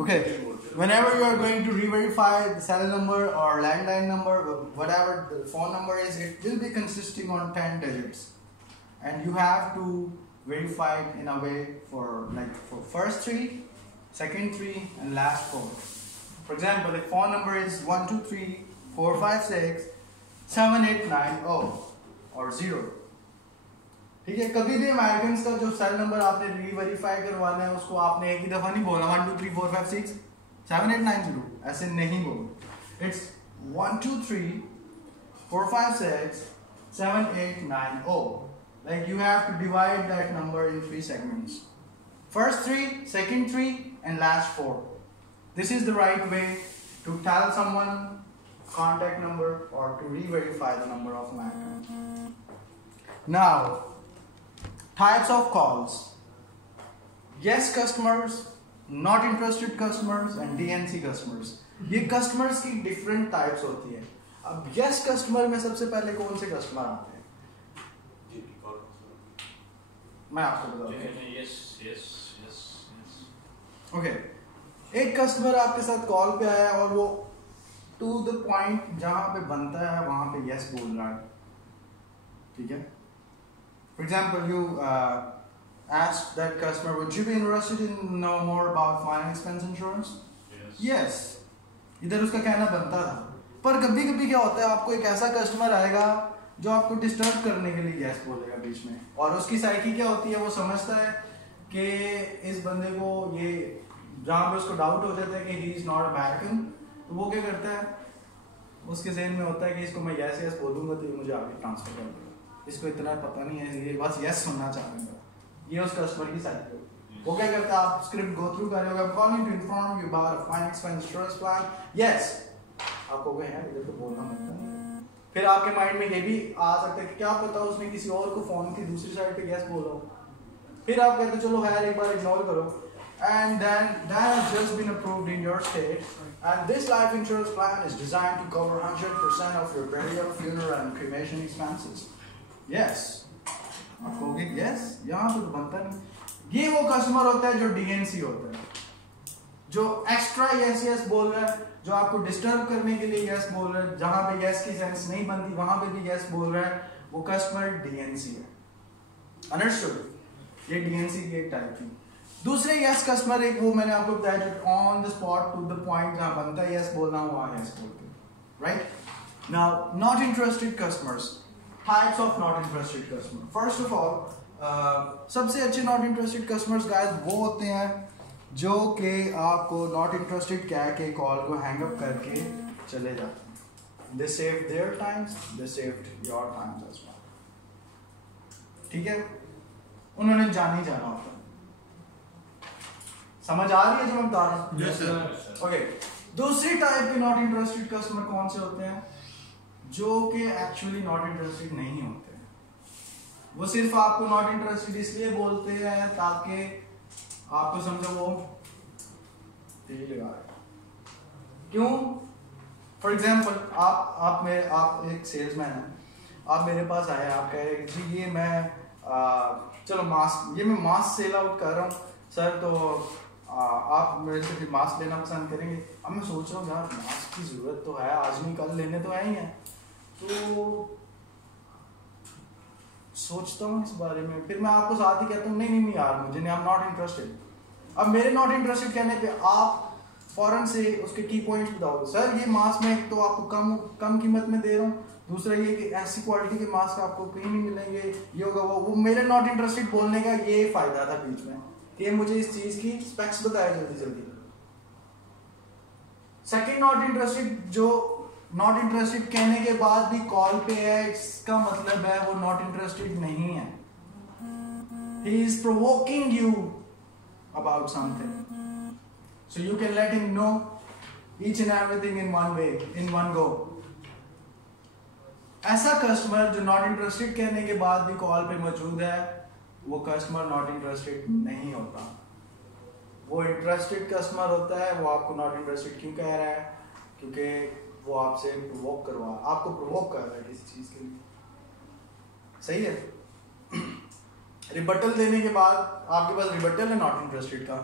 Okay, whenever you are going to re-verify the cell number or landline number, whatever the phone number is, it will be consisting on 10 digits, and you have to verify it in a way for first 3, second 3, and last 4. For example, the phone number is 123456789 or 0. ठीक है, कभी भी American का जो cell number आपने री-वेरीफाई करवाना है उसको आपने एक ही दफा नहीं बोला 123456789 ऐसे नहीं बोलो। It's 123456789 like you have to divide that number in 3 segments, first 3, second 3, and last 4. This is the right way to tell someone contact number or to re-verify the number of American. Now, types of calls: yes customers, not interested customers, and DNC customers. ये customers की different types होती है। अब yes customer में सबसे पहले कौन से customer आते हैं? मैं आपको बताता हूँ। yes. Okay, एक customer आपके साथ कॉल पे आया और वो to the point जहाँ पे बनता है वहाँ पे yes बोल रहा है, ठीक है? For example, you asked that customer, would you be interested in know more about fire expense insurance? Yes. इधर उसका कहना बनता था, पर कभी कभी क्या होता है आपको एक ऐसा कस्टमर आएगा जो आपको डिस्टर्ब करने के लिए यस बोलेगा बीच में, और उसकी साइकी क्या होती है, वो समझता है कि इस बंदे को ये जहाँ पे उसको डाउट हो जाता है कि ही इज नॉट अमेरिकन, तो वो क्या करता है, उसके ज़हन में होता है कि इसको मैं यस बोलूँगा तो ये मुझे आगे ट्रांसफर कर देगा, इसको इतना पता नहीं है, ये बस यस सुनना चाहेगा। ये उस कस्टमर की साइड पे वो क्या करता है, आप स्क्रिप्ट गो थ्रू कर रहे हो, calling to inform you about a fine expense insurance plan, yes आपको कहे यार इधर तो बोलना पड़ता है। फिर आपके माइंड में ये भी आ सकता है कि क्या पता उसने किसी और को फोन की दूसरी साइड पे यस बोलो, फिर आप कहते चलो यार एक बार इग्नोर करो, and then that has just been approved in your state, and this life insurance plan is designed to cover 100% of your burial, funeral and cremation expenses. Yes, आप कहोगे yes, यहाँ पे तो बनता नहीं। ये वो कस्टमर होता है जो DNC होता है, जो एक्स्ट्रा yes बोल रहा है, जो आपको डिस्टर्ब करने के लिए yes बोल रहा है, जहाँ पे yes की सेंस नहीं बनती वहाँ पे भी yes बोल रहा है, वो कस्टमर DNC है। Understood? ये DNC की एक टाइप थी। दूसरे यस कस्टमर एक वो मैंने आपको बताया जो on the spot to the point जहां बनता है यस बोलना वहां यस बोलते हैं, right? Now not interested customers, types of not interested customer. First of all सबसे अच्छे नॉट इंटरेस्टेड कस्टमर्स गाइस वो होते हैं जो कि आपको नॉट इंटरेस्टेड कह के कॉल को हैंग अप करके चले जाते हैं। They save their times, they saved your times as well, ठीक है? उन्होंने जान ही जाना होता है। समझ आ रही है जो मैं बता रहा हूँ? Yes, sir. ओके, दूसरी टाइप के नॉट इंटरेस्टेड कस्टमर कौन से होते हैं? जो कि एक्चुअली नॉट इंटरेस्टेड नहीं होते हैं, वो सिर्फ आपको नॉट इंटरेस्टेड इसलिए बोलते हैं ताकि आपको समझो वो तेजी लगा रहे हैं। क्यों? फॉर एग्जाम्पल आप एक सेल्समैन हैं, आप मेरे पास आए, आप कह रहे जी ये मैं चलो मास्क, ये मैं मास्क सेल आउट कर रहा हूँ सर, तो आप मेरे से फिर मास्क लेना पसंद करेंगे। अब मैं सोच रहा हूँ यार मास्क की ज़रूरत तो है, आज नहीं कल लेने तो आए ही हैं, तो सोचता हूँ इस बारे में, फिर मैं आपको साथ ही कहता हूँ नहीं यार मुझे नहीं, आई एम नॉट इंटरेस्टेड। अब मेरे नॉट इंटरेस्टेड कहने पे आप फौरन से उसके की पॉइंट्स बताओगे, सर ये मास्क में एक तो आपको कम कीमत में दे रहा हूँ, दूसरा ये कि ऐसी क्वालिटी के मास्क आपको कहीं नहीं मिलेंगे, ये होगा वो मेरे नॉट इंटरेस्टेड बोलने का ये फायदा था बीच में कि मुझे इस चीज की स्पेक्स बताए जल्दी। सेकंड नॉट इंटरेस्टेड, जो नॉट इंटरेस्टेड कहने के बाद भी कॉल पे है, इसका मतलब है वो नॉट इंटरेस्टेड नहीं है, he is provoking you about something, so you can let him know each and everything in one way, in one go. ऐसा कस्टमर जो नॉट इंटरेस्टेड कहने के बाद भी कॉल पे मौजूद है, वो कस्टमर नॉट इंटरेस्टेड नहीं होता। वो इंटरेस्टेड कस्टमर होता है, वो आपको नॉट इंटरेस्टेड क्यों कह रहा है? क्योंकि वो आपसे आपको प्रोवोक कर रहा है किसी चीज के लिए, सही है? रिबटल देने के बाद आपके पास रिबटल है नॉट इंटरेस्टेड का,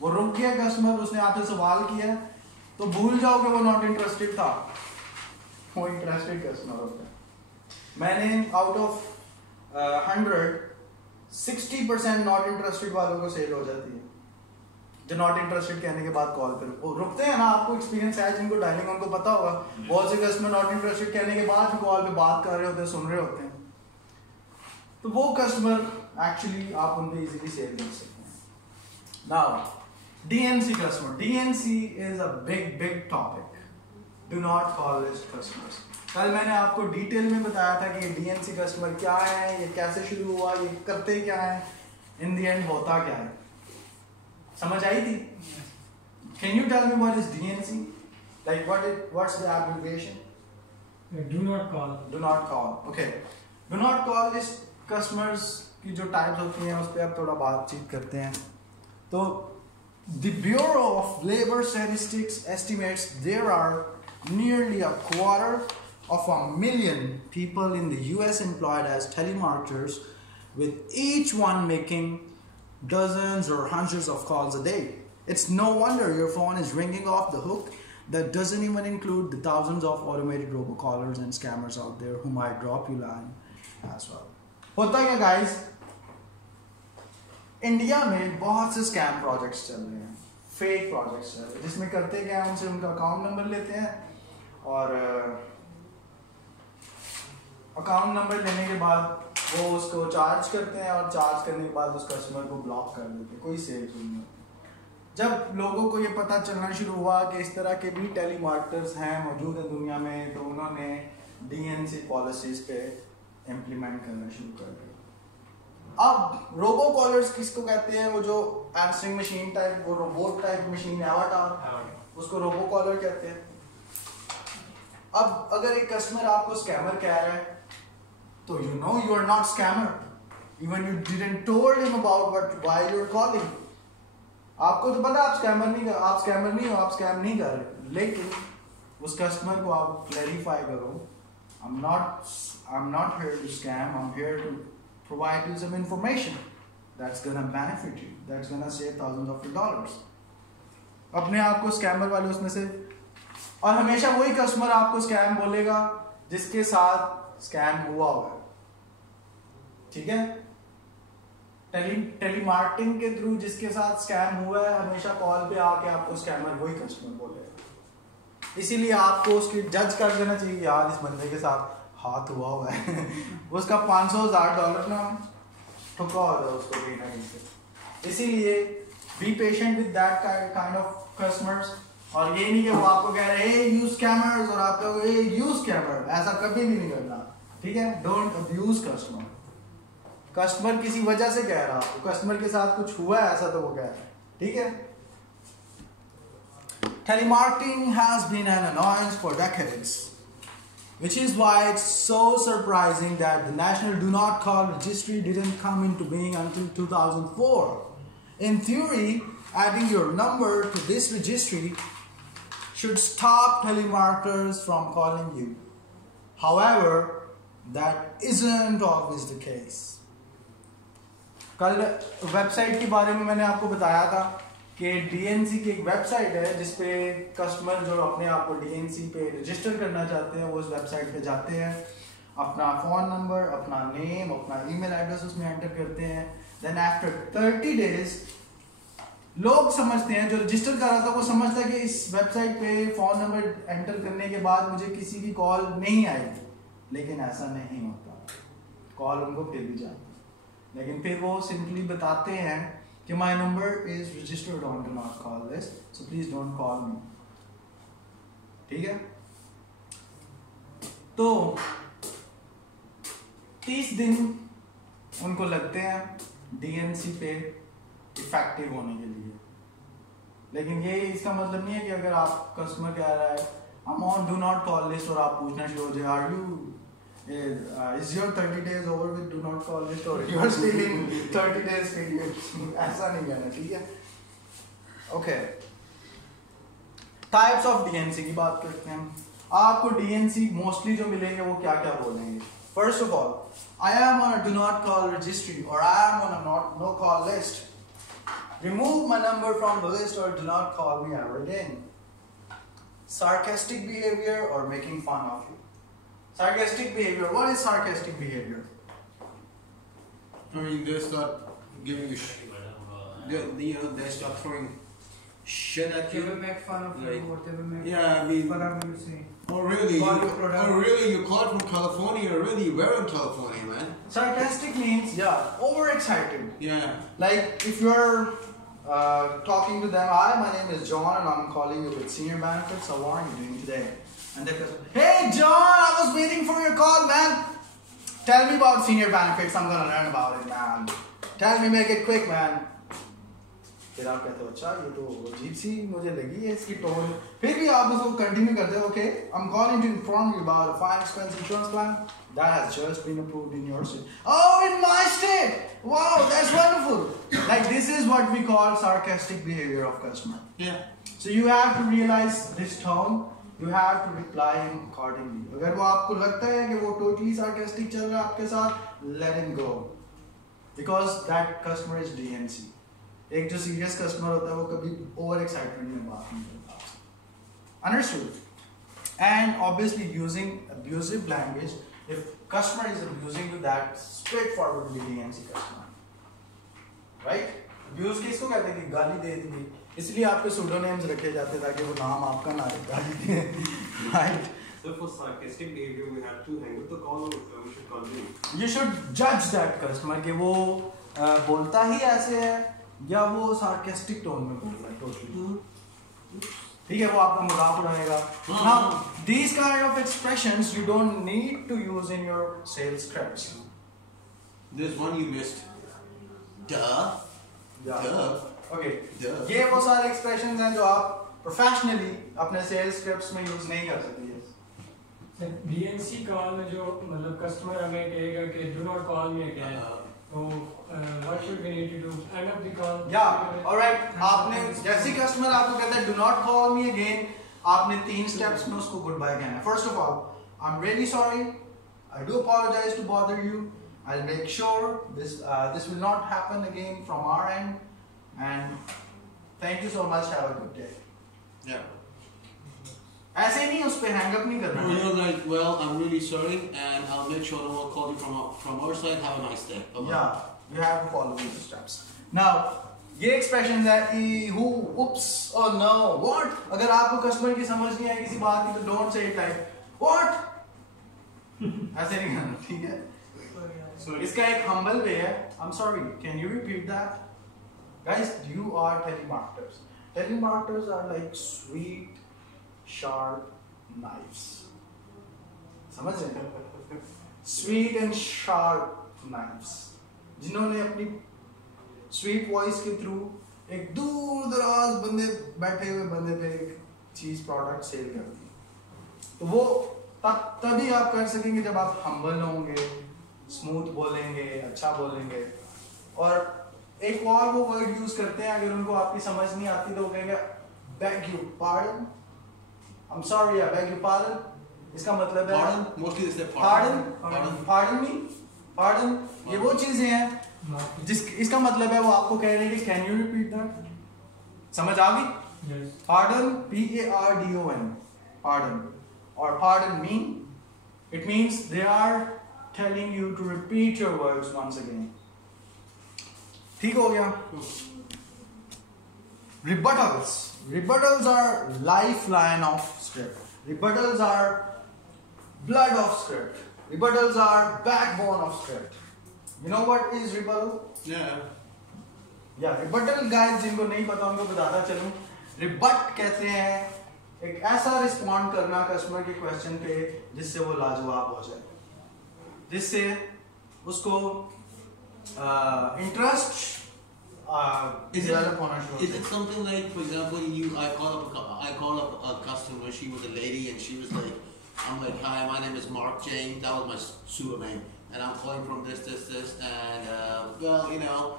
वो रुक गया कस्टमर, उसने आपसे सवाल किया तो भूल जाओ कि वो नॉट इंटरेस्टेड था, वो इंटरेस्टेड कस्टमर होता है। मैंने आउट ऑफ 100 60% नॉट इंटरेस्टेड वालों को सेल हो जाती है, जो नॉट इंटरेस्टेड कहने के बाद कॉल पर वो रुकते हैं ना। आपको एक्सपीरियंस है, जिनको डायलिंग उनको पता होगा, बहुत से कस्टमर नॉट इंटरेस्टेड कहने के बाद भी कॉल पे बात कर रहे होते हैं, सुन रहे होते हैं, तो वो कस्टमर एक्चुअली आप उनको इजीली सेल कर सकते हैं। Now DNC customer, DNC is a big topic, do not call this customers. कल मैंने आपको डिटेल में बताया था कि डीएनसी कस्टमर क्या है, ये कैसे शुरू हुआ, ये करते क्या है, इन द एंड होता क्या है, समझ आई थी? Can you tell me what is DNC? Like what's the abbreviation? Do not call. Do not call. Okay. Do not call is customers की जो types होती हैं उस पर अब थोड़ा बातचीत करते हैं। तो the Bureau of Labor Statistics estimates there are nearly 250,000 people in the US employed as telemarketers, with each one making dozens or hundreds of calls a day. It's no wonder your phone is ringing off the hook. That doesn't even include the thousands of automated robocallers and scammers out there who might drop you line as well. होता क्या guys? India में बहुत से scam projects चल रहे हैं, fake projects चल रहे हैं, जिसमें करते क्या है, उनसे उनका अकाउंट नंबर लेते हैं और अकाउंट नंबर लेने के बाद वो उसको चार्ज करते हैं और चार्ज करने के बाद उस कस्टमर को ब्लॉक कर देते हैं, कोई सेल नहीं होती। जब लोगों को ये पता चलना शुरू हुआ कि इस तरह के भी टेलीमार्केटर्स हैं मौजूद है दुनिया में, तो उन्होंने डीएनसी पॉलिसीज पे इम्प्लीमेंट करना शुरू कर दिया। अब रोबो कॉलर्स किसको कहते हैं? वो जो आंसरिंग मशीन टाइप, वो रोबोट टाइप मशीन एवाटार, उसको रोबो कॉलर कहते हैं। अब अगर एक कस्टमर आपको स्कैमर कह रहा है तो you know you are not scammer, even you didn't told him about why you are calling. आपको तो पता आप स्कैमर नहीं हो, आप स्कैम नहीं कर रहे, लेकिन उस कस्टमर को आप क्लैरिफाई करो, I'm not here to scam, I'm here to provide you some information that's gonna benefit you, that's gonna save thousands of dollars. अपने आप को स्कैमर वाले उसमें से, और हमेशा वही कस्टमर आपको स्कैम बोलेगा जिसके साथ स्कैम हुआ हुआ है, ठीक है? टेलीमार्केटिंग के थ्रू जिसके साथ स्कैम हुआ है, हमेशा कॉल पे आके आपको स्कैमर वही कस्टमर बोलेगा। इसीलिए आपको उसकी जज कर देना चाहिए, यार इस बंदे के साथ हाथ हुआ हुआ है उसका $500,000 ना ठुका हो जाए उसको कहीं ना कहीं से। इसीलिए be patient with that kind of customers, और ये नहीं कि वो आपको कह रहे हैं यू स्कैमर्स और आप कहोगे यू स्कैमर, ऐसा कभी भी नहीं करना, ठीक है? Don't abuse customer. कस्टमर किसी वजह से कह रहा है, कस्टमर के साथ कुछ हुआ है ऐसा तो वो कह रहा है, ठीक है? Telemarketing has been an annoyance for decades, which is why it's so surprising that the National Do Not Call Registry didn't come into being until 2004. In theory, adding your number to this registry should stop telemarketers from calling you. However, that isn't always the case. कल website के बारे में मैंने आपको बताया था कि DNC की एक वेबसाइट है जिसपे कस्टमर जो अपने आप को डीएनसी पे रजिस्टर करना चाहते हैं वो उस वेबसाइट पे जाते हैं, अपना फ़ोन नंबर, अपना नेम, अपना ईमेल एड्रेस उसमें एंटर करते हैं। देन आफ्टर 30 डेज लोग समझते हैं, जो रजिस्टर कर रहा था वो समझता है कि इस वेबसाइट पे फ़ोन नंबर एंटर करने के बाद मुझे किसी की कॉल नहीं आएगी, लेकिन ऐसा नहीं होता, कॉल उनको फिर भी जाती है। लेकिन फिर वो सिंपली बताते हैं कि my number is registered on do not call this, so please don't call मी, ठीक है? तो 30 दिन उनको लगते हैं डीएनसी पे इफेक्टिव होने के लिए, लेकिन ये इसका मतलब नहीं है कि अगर आप कस्टमर कह रहा है I'm on do not call list और आप पूछना शुरू हो जाए are you is your 30 days over with do not call list or you are still in 30 days period, ऐसा नहीं कहना, ठीक है? ओके, टाइप्स ऑफ डीएनसी की बात करते हैं। आपको डीएनसी मोस्टली जो मिलेंगे वो क्या क्या बोलेंगे? First of all I am on a do not call registry or I am on a no call list. Remove my number from the list or do not call me ever again. Sarcastic behavior or making fun of you. Sarcastic behavior. What is sarcastic behavior? I mean, they start giving you they start throwing shit at They will you. make fun of you, Like, whatever make yeah, I mean, whatever you say. oh really? Call your product. Oh really? You called from California? Really? Where in California, man? Sarcastic means, overexcited. Yeah. Like if you're talking to them, hi, my name is John and I'm calling you with senior benefits. How are you doing today? And they go, hey John, I was waiting for your call, man. Tell me about senior benefits. I'm gonna learn about it, man. Tell me, make it quick, man. फिर आप कहते हो अच्छा ये तो अजीब सी मुझे लगी है इसकी टोन फिर भी आप उसको कंटिन्यू करते हो okay I am calling to inform you about a fine expense insurance plan that has just been approved in your state. Oh, in my state! Wow, that's wonderful. Like this is what we call sarcastic behavior of customer. Yeah. So you have to realize this tone. You have to reply him accordingly. अगर वो आपको लगता है कि वो totally sarcastic चल रहा है आपके साथ, let him go. Because that customer is DNC. एक जो सीरियस कस्टमर होता है वो कभी ओवर एक्साइटमेंट में बात नहीं करता. Understood? And obviously using abusive language, if customer is abusing you, that straightforwardly DNC customer. Right? Abuse किसको कहते हैं कि गाली दे दी. इसलिए आपके pseudonyms रखे जाते हैं ताकि वो नाम आपका ना गाली दे. Right? So for sarcastic behavior, we have to hang up the call or we should continue? You should judge that customer कि वो बोलता ही ऐसे है या वो सार्केस्टिक टोन में बोल रहा है टोटली. ठीक है वो आपका मजाक उड़ाएगा. Now these kind of expressions you don't need to use in your sales scripts. There's one you missed. Duh. Yeah. Duh. Okay. Duh. ये वो सारे expressions हैं जो आप प्रोफेशनली अपने sales scripts में यूज नहीं कर सकते. DNC कॉल में जो मतलब कस्टमर हमें कहेगा कि do not call me again. तो what should we need to do? End up the call. Yeah, alright. आपने जैसे कस्टमर आपको कहता है do not call me again, आपने 3 steps में उसको goodbye कहना है. First of all, I'm really sorry. I do apologize to bother you. I'll make sure this will not happen again from our end. And thank you so much. Have a good day. Yeah. ऐसे नहीं उस पे hang up नहीं करना है. You're like, well, I'm really sorry, and I'll make sure no one call you from our side. Have a nice day. Bye-bye. Yeah, you have to follow these steps. Now, ये expression है who, oops, oh no, what? अगर आपको customer की समझ नहीं आई किसी बात की तो don't say it like what? ऐसे नहीं करना, ठीक है? So इसका एक humble way है. I'm sorry, can you repeat that? Guys, you are telemarketers. Telemarketers are like sweet, sharp knives. समझ रहे हैं? Sweet and sharp knives. जिन्होंने अपनी स्वीट वॉइस के थ्रू एक दूर दराज बंदे बैठे हुए बंदे पे एक चीज प्रोडक्ट सेल कर दी. तो वो तभी आप कर सकेंगे जब आप हम्बल होंगे, स्मूथ बोलेंगे, अच्छा बोलेंगे. और एक और वो वर्ड यूज करते हैं अगर उनको आपकी समझ नहीं आती तो वो कहेंगे beg you pardon, I'm sorry, I beg you pardon. इसका मतलब है Pardon? Mostly they say pardon, pardon. pardon me, pardon. ये वो चीजें हैं जिस इसका मतलब है वो आपको कह रहे हैं कि कैन यू रिपीट दैट. समझ आ गई? Yes. Pardon, Pardon, pardon, or pardon me. It means they are telling you to repeat your words once again. ठीक हो गया? Rebuttals. Rebuttals are lifeline of script. Rebuttals are blood of script. Rebuttals are backbone of script. You know what is rebuttal? Yeah. या rebuttal guys जिनको नहीं पता उनको बताता चलूं. रिबट कहते हैं एक ऐसा रिस्पॉन्ड करना कस्टमर के क्वेश्चन पे जिससे वो लाजवाब हो जाए, जिससे उसको इंटरेस्ट develop होना शुरू हो Is it something like, for example, I call up a customer. She was a lady, and she was like, I'm like, hi, my name is Mark Jane. That was my pseudonym, and I'm calling from this, and well, you know.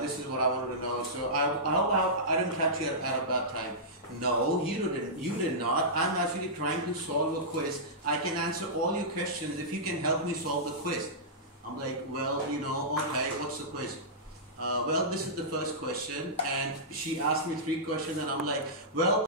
This is what I wanted to know. So I didn't catch you at a bad time. No, you didn't. You did not. I'm actually trying to solve a quiz. I can answer all your questions if you can help me solve the quiz. I'm like, well, okay, what's the quiz? Well, this is the first question, and she asked me 3 questions, and I'm like, well.